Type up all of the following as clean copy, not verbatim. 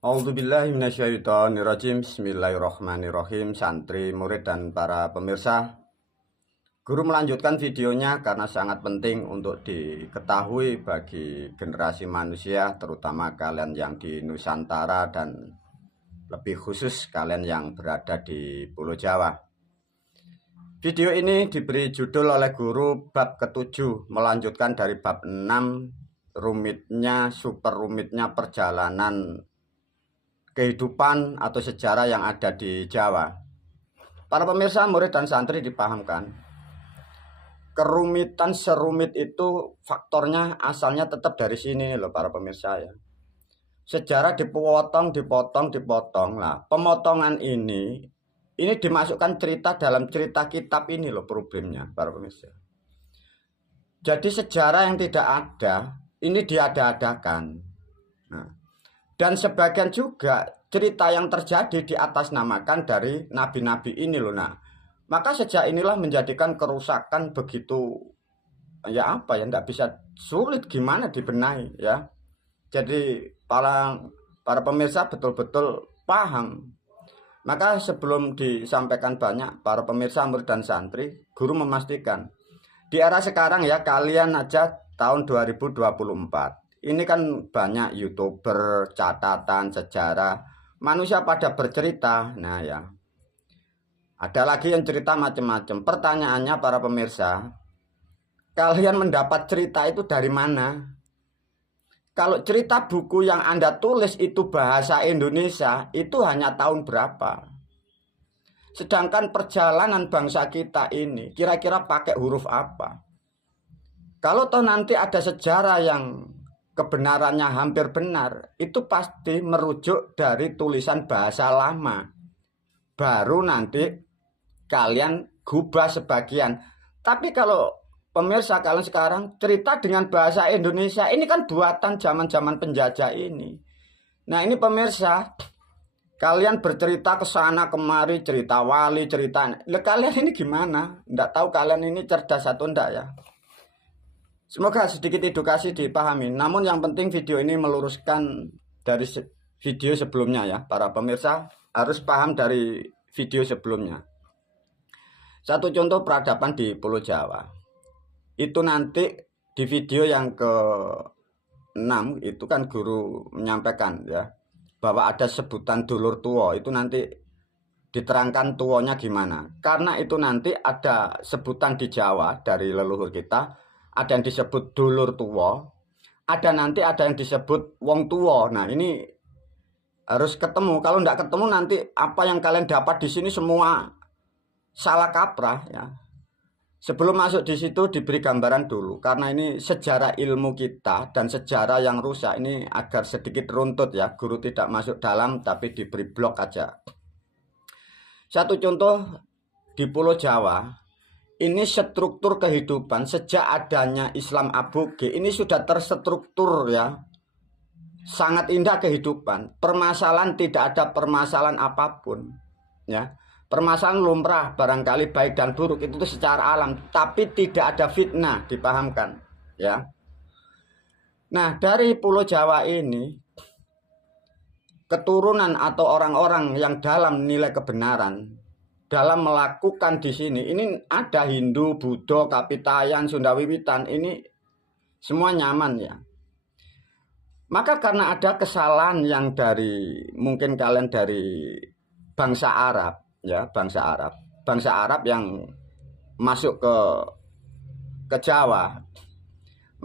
A'udzubillahi minasyaitonirrajim. Bismillahirrahmanirrahim. Santri, murid, dan para pemirsa, guru melanjutkan videonya karena sangat penting untuk diketahui bagi generasi manusia, terutama kalian yang di Nusantara dan lebih khusus kalian yang berada di Pulau Jawa. Video ini diberi judul oleh guru bab ke-7, melanjutkan dari bab 6, super rumitnya perjalanan kehidupan atau sejarah yang ada di Jawa. Para pemirsa, murid, dan santri dipahamkan, kerumitan serumit itu faktornya asalnya tetap dari sini loh para pemirsa ya. Sejarah dipotong lah. Pemotongan ini dimasukkan cerita dalam cerita kitab ini loh problemnya para pemirsa. Jadi sejarah yang tidak ada ini diada-adakan. Nah, dan sebagian juga cerita yang terjadi di atas namakan dari nabi-nabi ini loh. Nah, maka sejak inilah menjadikan kerusakan begitu tidak bisa, sulit gimana dibenahi ya. Jadi para pemirsa betul-betul paham. Maka sebelum disampaikan banyak, para pemirsa, murid, dan santri, guru memastikan di era sekarang ya, kalian aja tahun 2024 ini kan banyak YouTuber, catatan, sejarah, manusia pada bercerita. Nah ya, ada lagi yang cerita macam-macam. Pertanyaannya para pemirsa, kalian mendapat cerita itu dari mana? Kalau cerita buku yang Anda tulis itu bahasa Indonesia, itu hanya tahun berapa? Sedangkan perjalanan bangsa kita ini kira-kira pakai huruf apa? Kalau toh nanti ada sejarah yang kebenarannya hampir benar, itu pasti merujuk dari tulisan bahasa lama. Baru nanti kalian gubah sebagian. Tapi kalau pemirsa kalian sekarang cerita dengan bahasa Indonesia, ini kan buatan zaman-zaman penjajah ini. Nah ini pemirsa, kalian bercerita ke sana kemari, cerita wali, cerita. Kalian ini gimana? Nggak tahu kalian ini cerdas atau enggak ya. Semoga sedikit edukasi dipahami. Namun yang penting video ini meluruskan dari video sebelumnya ya. Para pemirsa harus paham dari video sebelumnya. Satu contoh peradaban di Pulau Jawa. Itu nanti di video yang ke-6 itu kan guru menyampaikan ya, bahwa ada sebutan dulur tuwo. Itu nanti diterangkan tuwonya gimana. Karena itu nanti ada sebutan di Jawa dari leluhur kita. Ada yang disebut dulur tuwo, ada yang disebut wong tuwo. Nah ini harus ketemu. Kalau tidak ketemu nanti apa yang kalian dapat di sini semua salah kaprah ya. Sebelum masuk di situ diberi gambaran dulu, karena ini sejarah ilmu kita dan sejarah yang rusak ini agar sedikit runtut ya. Guru tidak masuk dalam tapi diberi blok aja. Satu contoh di Pulau Jawa. Ini struktur kehidupan sejak adanya Islam Aboge ini sudah terstruktur ya. Sangat indah kehidupan. Permasalahan tidak ada permasalahan apapun ya. Permasalahan lumrah barangkali baik dan buruk itu secara alam, tapi tidak ada fitnah, dipahamkan ya. Nah, dari Pulau Jawa ini keturunan atau orang-orang yang dalam nilai kebenaran dalam melakukan di sini, ini ada Hindu, Buddha, Kapitayan, Sunda Wiwitan, ini semua nyaman ya. Maka karena ada kesalahan yang mungkin kalian dari bangsa Arab ya, bangsa Arab yang masuk ke Jawa.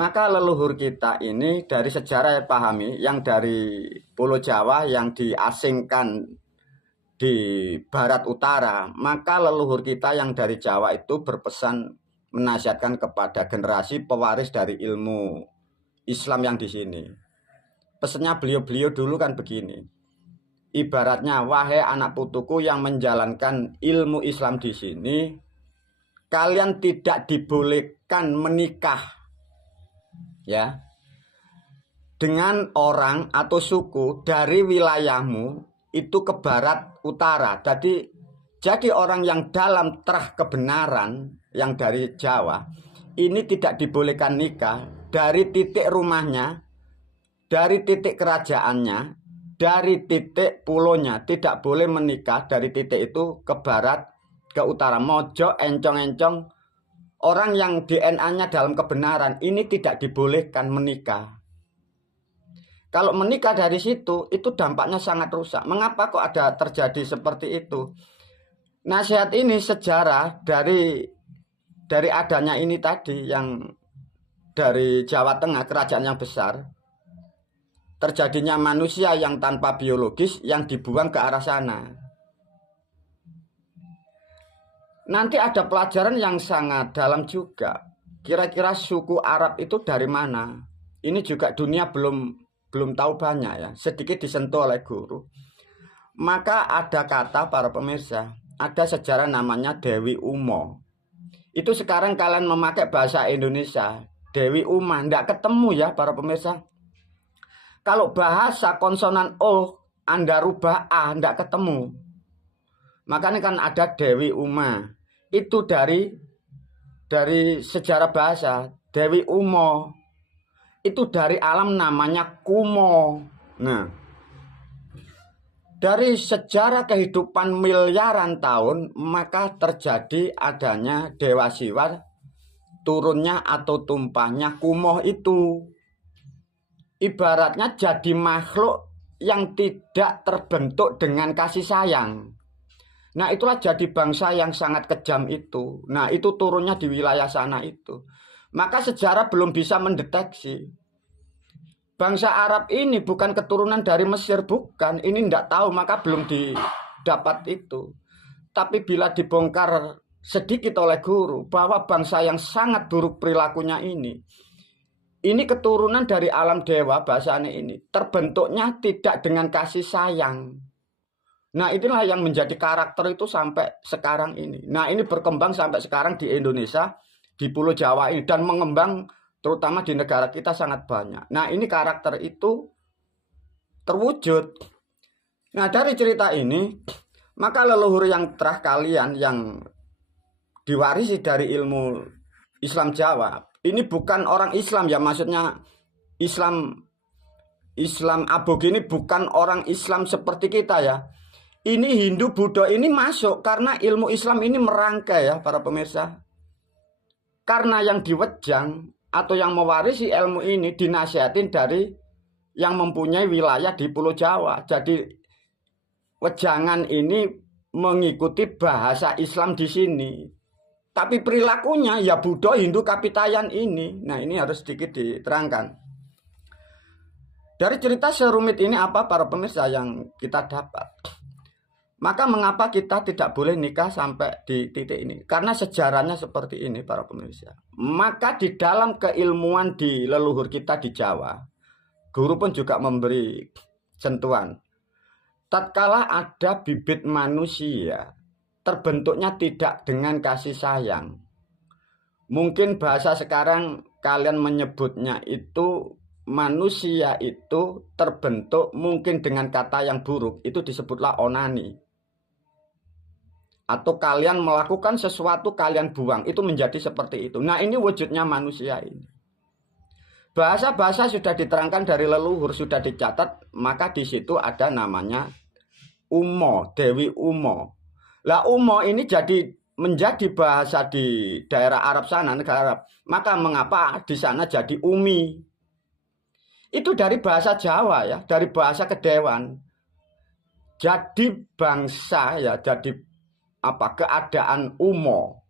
Maka leluhur kita ini dari sejarah yang pahami, yang dari Pulau Jawa yang diasingkan di barat utara, maka leluhur kita yang dari Jawa itu berpesan menasihatkan kepada generasi pewaris dari ilmu Islam yang di sini. Pesannya beliau dulu kan begini. Ibaratnya, wahai anak putuku yang menjalankan ilmu Islam di sini, kalian tidak dibolehkan menikah ya dengan orang atau suku dari wilayahmu itu ke barat utara. Jadi orang yang dalam terah kebenaran yang dari Jawa ini tidak dibolehkan nikah dari titik rumahnya, dari titik kerajaannya dari titik pulonya, tidak boleh menikah dari titik itu ke barat, ke utara. Mojo, encong-encong, orang yang DNA-nya dalam kebenaran, ini tidak dibolehkan menikah. Kalau menikah dari situ, itu dampaknya sangat rusak. Mengapa kok ada terjadi seperti itu? Nasihat ini sejarah dari adanya ini tadi, yang dari Jawa Tengah, kerajaan yang besar, terjadinya manusia yang tanpa biologis yang dibuang ke arah sana. Nanti ada pelajaran yang sangat dalam juga. Kira-kira suku Arab itu dari mana? Ini juga dunia belum tahu banyak ya. Sedikit disentuh oleh guru. Maka ada kata, para pemirsa, ada sejarah namanya Dewi Umo. Itu sekarang kalian memakai bahasa Indonesia, Dewi Uma, tidak ketemu ya para pemirsa. Kalau bahasa konsonan O, Anda rubah A, tidak ketemu. Makanya kan ada Dewi Uma. Itu dari sejarah bahasa. Dewi Umo. Itu dari alam namanya Kumo. Nah, dari sejarah kehidupan miliaran tahun, maka terjadi adanya Dewa Siwa, turunnya atau tumpahnya Kumo itu. Ibaratnya jadi makhluk yang tidak terbentuk dengan kasih sayang. Nah, itulah jadi bangsa yang sangat kejam itu. Nah, itu turunnya di wilayah sana itu. Maka sejarah belum bisa mendeteksi. Bangsa Arab ini bukan keturunan dari Mesir, bukan. Ini tidak tahu, maka belum didapat itu. Tapi bila dibongkar sedikit oleh guru bahwa bangsa yang sangat buruk perilakunya ini keturunan dari alam dewa, bahasanya ini terbentuknya tidak dengan kasih sayang. Nah, inilah yang menjadi karakter itu sampai sekarang ini. Nah, ini berkembang sampai sekarang di Indonesia, di Pulau Jawa ini, dan mengembang terutama di negara kita sangat banyak. Nah, ini karakter itu terwujud. Nah, dari cerita ini, maka leluhur yang terah kalian yang diwarisi dari ilmu Islam Jawa, ini bukan orang Islam ya, maksudnya Islam Aboge ini bukan orang Islam seperti kita ya. Ini Hindu, Buddha ini masuk karena ilmu Islam ini merangkai ya para pemirsa. Karena yang diwejang atau yang mewarisi ilmu ini dinasihatin dari yang mempunyai wilayah di Pulau Jawa. Jadi wejangan ini mengikuti bahasa Islam di sini. Tapi perilakunya ya Buddha, Hindu, Kapitayan ini. Nah, ini harus sedikit diterangkan. Dari cerita serumit ini apa para pemirsa yang kita dapat? Maka mengapa kita tidak boleh nikah sampai di titik ini? Karena sejarahnya seperti ini para pemirsa. Maka di dalam keilmuan di leluhur kita di Jawa, guru pun juga memberi sentuhan. Tatkala ada bibit manusia terbentuknya tidak dengan kasih sayang. Mungkin bahasa sekarang kalian menyebutnya itu manusia itu terbentuk mungkin dengan kata yang buruk, itu disebutlah onani. Atau kalian melakukan sesuatu kalian buang, itu menjadi seperti itu. Nah, ini wujudnya manusia ini. Bahasa-bahasa sudah diterangkan dari leluhur, sudah dicatat, maka di situ ada namanya Umo, Dewi Umo. Lah Umo ini menjadi bahasa di daerah Arab sana, negara Arab. Maka mengapa di sana jadi Umi? Itu dari bahasa Jawa ya, dari bahasa kedewan. Jadi bangsa ya, jadi keadaan Umo.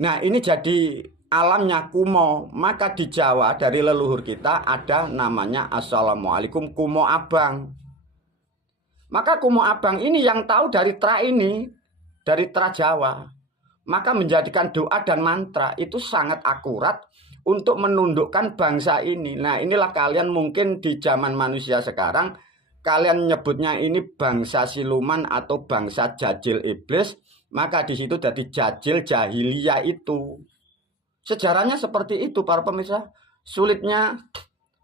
Nah, ini jadi alamnya Kumo. Maka di Jawa dari leluhur kita ada namanya Assalamualaikum Kumo Abang. Maka Kumo Abang ini yang tahu dari tra ini, dari tra Jawa. Maka menjadikan doa dan mantra itu sangat akurat untuk menundukkan bangsa ini. Nah, inilah kalian mungkin di zaman manusia sekarang, kalian nyebutnya ini bangsa siluman atau bangsa jajil iblis. Maka di situ jadi jajil jahiliyah itu. Sejarahnya seperti itu para pemirsa. Sulitnya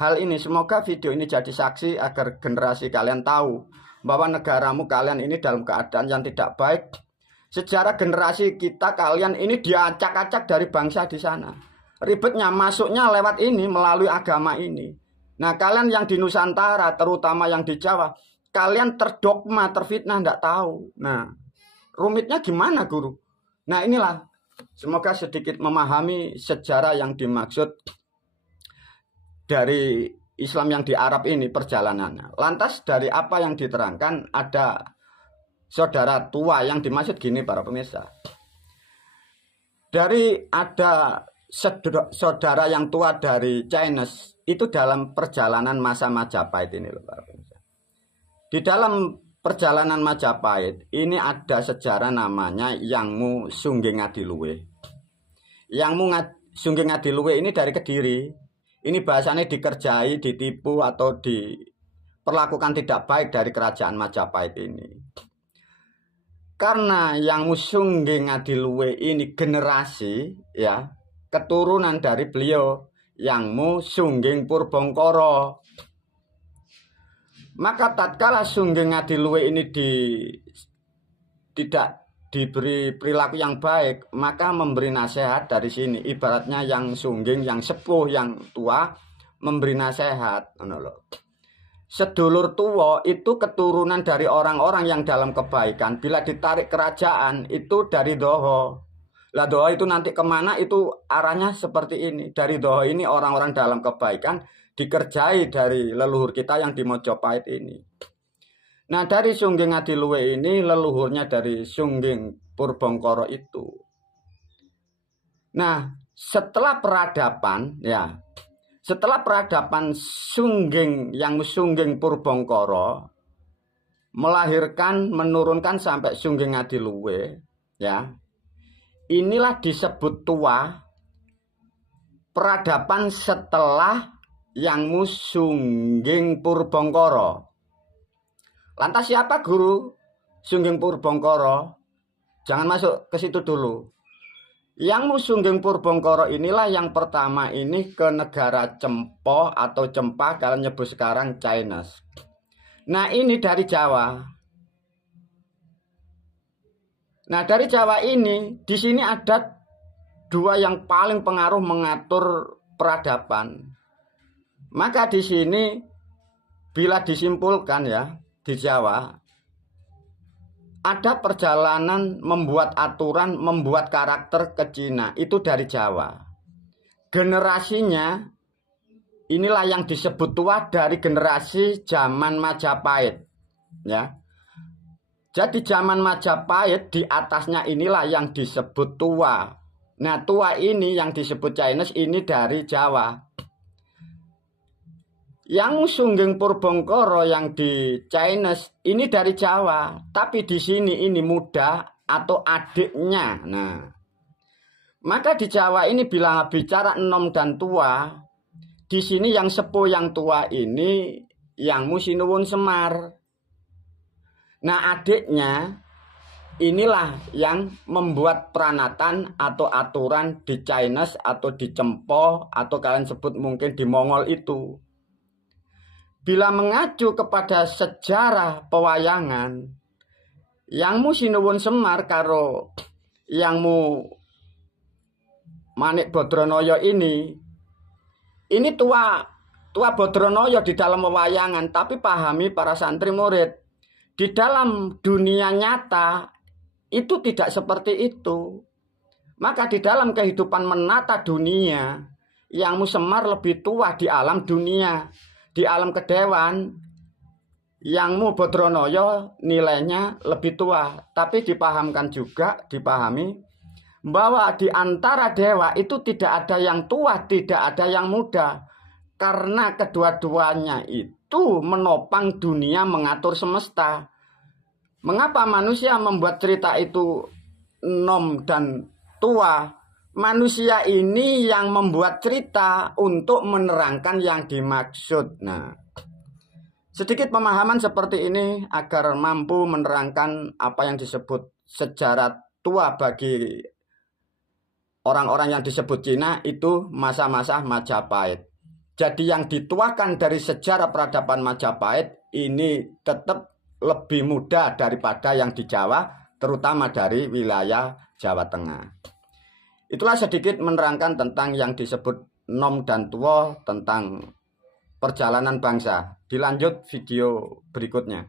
hal ini. Semoga video ini jadi saksi agar generasi kalian tahu bahwa negaramu kalian ini dalam keadaan yang tidak baik. Sejarah generasi kita kalian ini diacak-acak dari bangsa di sana. Ribetnya masuknya lewat ini, melalui agama ini. Nah, kalian yang di Nusantara, terutama yang di Jawa, kalian terdogma, terfitnah, enggak tahu. Nah, rumitnya gimana, Guru? Nah, inilah, semoga sedikit memahami sejarah yang dimaksud dari Islam yang di Arab ini perjalanannya. Lantas dari apa yang diterangkan, ada saudara tua yang dimaksud gini para pemirsa. Dari ada saudara yang tua dari Chinese itu dalam perjalanan masa Majapahit ini loh para pemirsa. Di dalam perjalanan Majapahit ini ada sejarah namanya Yangmu Sungge Ngadiluwe. Yangmu Sungge Ngadiluwe ini dari Kediri. Ini bahasanya dikerjai, ditipu atau diperlakukan tidak baik dari kerajaan Majapahit ini. Karena Yangmu Sungge Ngadiluwe ini generasi ya keturunan dari beliau Yangmu Sungging Purbangkara. Maka tatkala Sungging Ngadiluwe ini tidak diberi perilaku yang baik, maka memberi nasihat dari sini. Ibaratnya yang sungging, yang sepuh, yang tua memberi nasihat. Sedulur tua itu keturunan dari orang-orang yang dalam kebaikan. Bila ditarik kerajaan itu dari doho. Lah doho itu nanti kemana itu arahnya seperti ini. Dari doho ini orang-orang dalam kebaikan dikerjai dari leluhur kita yang di Mojopahit ini. Nah, dari Sungging Ngadiluwe ini leluhurnya dari Sungging Purbangkara itu. Nah, setelah peradaban ya, setelah peradaban Sungging yang Sungging Purbangkara melahirkan menurunkan sampai Sungging Ngadiluwe ya. Inilah disebut tua peradaban setelah Yangmu Sungging Purbangkara. Lantas siapa Guru Sungging Purbangkara? Jangan masuk ke situ dulu. Yangmu Sungging Purbangkara inilah yang pertama ini ke negara Cempoh atau Cempah, kalian nyebut sekarang Chinese. Nah, ini dari Jawa. Nah, dari Jawa ini di sini ada dua yang paling pengaruh mengatur peradaban. Maka di sini bila disimpulkan ya, di Jawa ada perjalanan membuat aturan, membuat karakter ke Cina itu dari Jawa. Generasinya inilah yang disebut tua dari generasi zaman Majapahit ya. Jadi zaman Majapahit di atasnya inilah yang disebut tua. Nah, tua ini yang disebut Chinese ini dari Jawa. Yang Sungging Purbangkara yang di Chinese ini dari Jawa, tapi di sini ini muda atau adiknya. Nah, maka di Jawa ini bila bicara enom dan tua, di sini yang sepuh yang tua ini Yangmu Sinuwun Semar. Nah, adiknya inilah yang membuat peranatan atau aturan di Chinese atau di Cempoh atau kalian sebut mungkin di Mongol itu. Bila mengacu kepada sejarah pewayangan, Yangmu Sinuwun Semar karo Yangmu Manik Badranaya ini tua Badranaya di dalam pewayangan, tapi pahami para santri murid, di dalam dunia nyata itu tidak seperti itu. Maka di dalam kehidupan menata dunia, Yangmu Semar lebih tua di alam dunia. Di alam kedewan, Yangmu Badranaya nilainya lebih tua. Tapi dipahamkan juga, dipahami bahwa di antara dewa itu tidak ada yang tua, tidak ada yang muda. Karena kedua-duanya itu menopang dunia, mengatur semesta. Mengapa manusia membuat cerita itu enom dan tua? Manusia ini yang membuat cerita untuk menerangkan yang dimaksud. Nah, sedikit pemahaman seperti ini agar mampu menerangkan apa yang disebut sejarah tua bagi orang-orang yang disebut Cina itu masa-masa Majapahit. Jadi yang dituakan dari sejarah peradaban Majapahit ini tetap lebih muda daripada yang di Jawa, terutama dari wilayah Jawa Tengah. Itulah sedikit menerangkan tentang yang disebut nom dan tua, tentang perjalanan bangsa. Dilanjut video berikutnya.